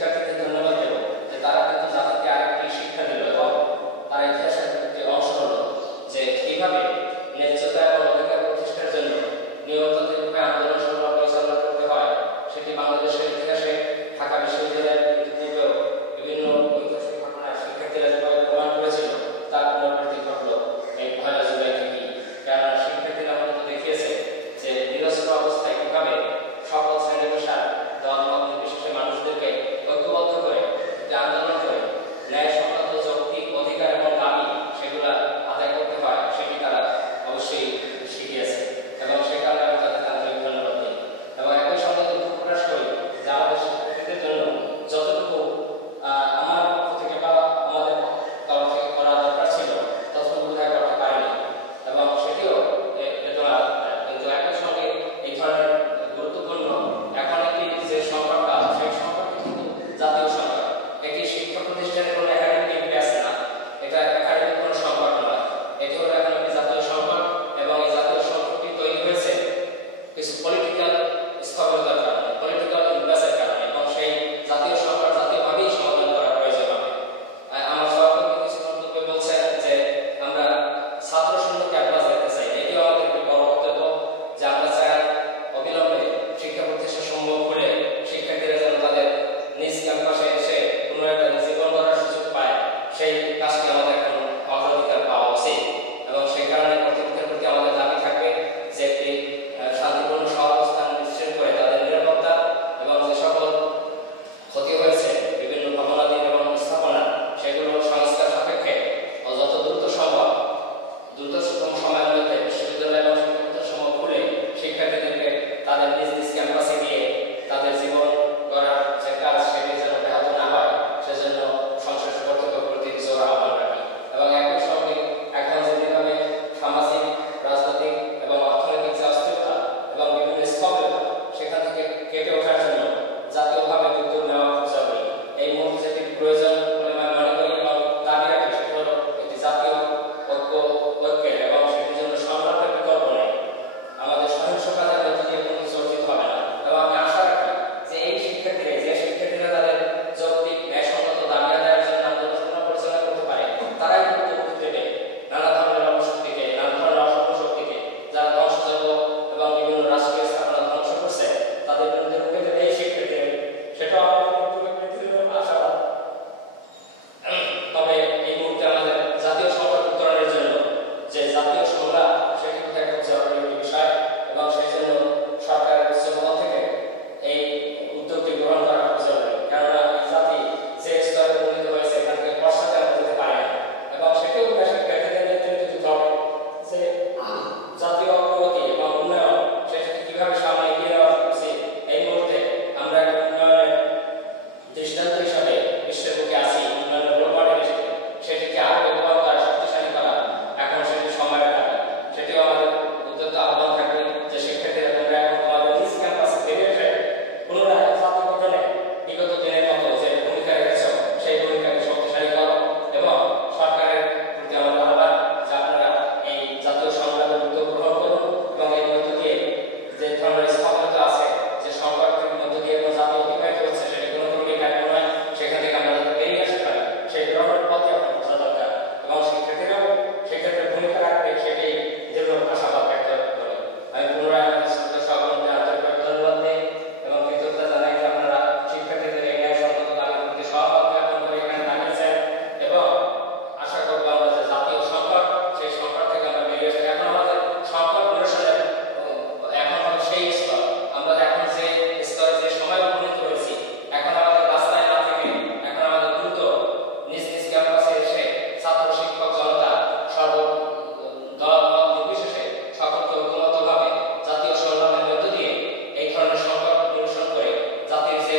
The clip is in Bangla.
শিক্ষার্থীদের ধন্যবাদ দেব যে তারা কিন্তু জাতিকে আরেকটি শিক্ষা দিল এবং তার ইতিহাসের একটি অংশ হলো যে কিভাবে ন্যায্যতা এবং অধিকার প্রতিষ্ঠার জন্য নিয়মতান্ত্রিকভাবে আন্দোলন সংগ্রাম পরিচালনা করতে হয় সেটি বাংলাদেশের ইতিহাসে ঢাকা বিশ্ববিদ্যালয়ের পূর্বেও বিভিন্ন ঐতিহাসিক ঘটনায় শিক্ষার্থীরা যেভাবে প্রমাণ করেছিল তার পুনরাবৃত্তি ঘটল এই ১ জুলাই থেকেই। কেননা শিক্ষার্থীরা মূলত দেখিয়েছে যে নিরস্ত্র অবস্থায় কিভাবে সকল শ্রেণী পেশার দল মত নির্বিশেষে মানুষদেরকে ঐক্যবদ্ধ করে একটি আন্দোলন করে ন্যায় সংক্রান্ত যৌক্তিক অধিকার এবং দাবি সেগুলা আদায় করতে হয় সেটি তারা অবশ্যই শিখিয়েছে এবং সে কারণে আমি তাদের আন্তরিক ধন্যবাদ দিই এবং একই সঙ্গে দুঃখ প্রকাশ করি যে আমাদের শিক্ষার্থীদের জন্য যতটুকু আমার পক্ষ থেকে বা আমাদের তরফ থেকে করা দরকার ছিল ততটুকু বোধহয় করতে পারিনি এবং সেটিও বেদনা। কিন্তু একই সঙ্গে এই ধরনের গুরুত্বপূর্ণ এখন একটি যে সংকটটা সেই সংকটটি কিন্তু জাতীয় সংকট। একটি শিক্ষা প্রতিষ্ঠানের কোনো একাডেমিক ইম্প্যাস না, এটা একাডেমিক কোনো সংকট নয়, এটি হলো এখন একটি জাতীয় সংকট এবং এই জাতীয় সংকটটি তৈরি হয়েছে কিছু পলিটিক্যাল স্থবিরতার কারণে, পলিটিক্যাল ইম্প্যাসের কারণে এবং সেই জাতীয় সংকট জাতীয়ভাবেই সমাধান করা প্রয়োজন হবে। আমার সহকর্মী কিছু বক্তব্যে বলছেন যে আমরা ছাত্র শূন্য ক্যাম্পাস দেখতে চাই, এটিও আমাদের একটি বড় বক্তব্য যে আমরা চাই অবিলম্বে শিক্ষা প্রতিষ্ঠান সমূহ খুলে শিক্ষার্থীরা যেন তাদের নিজ ক্যাম্পাসে এসে পুনরায় তাদের জীবন গড়ার সুযোগ পায় সেই কাজটি আমাদের এখন অগ্রাধিকার পাওয়া উচিত এবং সেই কারণে কর্তৃপক্ষের প্রতি আমাদের দাবি থাকবে যে একটি শান্তিপূর্ণ সহাবস্থান নিশ্চিত করে তাদের নিরাপত্তা এবং যে সকল ক্ষতি হয়েছে বিভিন্ন ভবনাদি এবং স্থাপনা সেগুলো সংস্কার সাপেক্ষে যত দ্রুত সম্ভব দ্রুততম সময়ের মধ্যে বিশ্ববিদ্যালয় এবং শিক্ষা প্রতিষ্ঠানসমূহ খুলে শিক্ষার্থীদেরকে তাদের নিজ নিজ ক্যাম্পাসে গিয়ে তাদের জীবন গড়ার যে কাজ সেটি যেন ব্যাহত না হয় সেজন্য সংশ্লিষ্ট কর্তৃপক্ষের প্রতি জোর আহ্বান রাখি এবং একই সঙ্গে এখন যেভাবে সামাজিক রাজনৈতিক এবং অর্থনৈতিক যে অস্থিরতা এবং বিভিন্ন স্থবিরতা সেখান থেকে কেটে ওঠার জন্য জাতীয়ভাবে উদ্যোগ নেওয়া খুব জরুরি। এই মুহূর্তে যেটি প্রয়োজন বলে আমি মনে করি এবং দাবি রাখি সেটি হলো একটি জাতীয় ঐক্যের এবং সেটির জন্য সংগ্রামের বিকল্প নেই। আমাদের সহিংসতার মধ্যে দিয়ে কোনো কিছু অর্জিত হবে না এবং আমি আশা রাখি যে এই শিক্ষার্থীরা তাদের যৌক্তিক ন্যায়সঙ্গত দাবি আদায়ের জন্য আন্দোলন সংগ্রাম পরিচালনা করতে পারে তারাই কিন্তু মুক্তি দেবে নানা ধরনের অপশক্তিকে, নানা ধরনের অসংখ্য শক্তিকে যারা ধ্বংসযজ্ঞ এবং বিভিন্ন রাষ্ট্রীয় স্থাপনা ধ্বংস করছে তাদের বিরুদ্ধে রুখে দেবে এই শিক্ষার্থীরা। সেটাও আমাদের আশাবাদ। তবে এই মুহূর্তে আমাদের জাতীয় সংকট উত্তরণের জন্য যে জাতীয় সংগ্রাম সেটি বোধহয় খুব জরুরি একটি বিষয় এবং সেই জন্য সরকারের উচ্চ মহল থেকে এই উদ্যোগটি গ্রহণ করা খুব জরুরি। কেননা জাতি যে স্তরে উন্নীত হয়েছে এখান থেকে পশ্চাতে আমরা যেতে পারি না এবং সেটিও শিক্ষার্থীদের নেতৃত্বে দিতে হবে যে জাতীয় অগ্রগতি এবং উন্নয়ন সেটি কিভাবে সামনে এগিয়ে নেওয়া উচিত। এই মুহূর্তে আমরা একটা উন্নয়নের দৃষ্টান্ত হিসাবে বিশ্বের বুকে আছি, উন্নয়নের রোল মডেল হিসেবে সেটিকে আরো বেগবান করা, শক্তিশালী করা এখন সেটি সময়ের দাবি। সেটিও আমাদের উদ্যোক্ত আহ্বান থাকবে যে শিক্ষার্থীরা তোমরা এখন তোমাদের নিজ ক্যাম্পাসে ফিরে এসে পুনরায় জাতীয় গঠনে বিগত দিনের মতো যে ভূমিকা রেখেছ সেই ভূমিকাকে শক্তিশালী করো এবং সরকারের প্রতি আমাদের আহ্বান যে আপনারা এই জাতীয় সংগ্রামের উদ্যোগ গ্রহণ করুন এবং এই মধ্য দিয়ে যে ধরনের স্থবিরতা আছে যে সংকটের মধ্য দিয়ে কোনো জাতি অতিবাহিত হচ্ছে সেটি কোনো ত্রুটি কাম্য নয়, সেখান থেকে আমরা যাতে বেরিয়ে আসতে পারি সেই গ্রহণের পথে আপনার বোঝা দরকার এবং শিক্ষার্থীরাও সেক্ষেত্রে ভূমিকা রাখবে সেটি দৃঢ় আশাবাদ ব্যক্ত করে আমি পুনরায় আমাদের সহকর্মীদের আন্তরিকভাবে ধন্যবাদ দিই এবং কৃতজ্ঞতা জানাই যে আপনারা শিক্ষার্থীদের এই ন্যায়সঙ্গত দাবির প্রতি সহমত জ্ঞাপন করে এখানে দাঁড়িয়েছেন এবং আশা করবো আমরা যে জাতীয় সংকট সেই সংকট থেকে আমরা বেরিয়ে আসি। এখন আমাদের সংকট নিরসনের এখন হবে সেই স্তর, আমরা এখন যে স্তরে যে সময় উপনীত হয়েছি এখন আমাদের রাস্তায় না থেকে এখন আমাদের দ্রুত নিজ নিজ ক্যাম্পাসে এসে ছাত্র শিক্ষক জনতা সর্ব দল মত নির্বিশেষে সকলকে ঐক্যবদ্ধভাবে জাতীয় সংগ্রামের মধ্য দিয়ে এই ধরনের সংকট নিরসন করে জাতির যে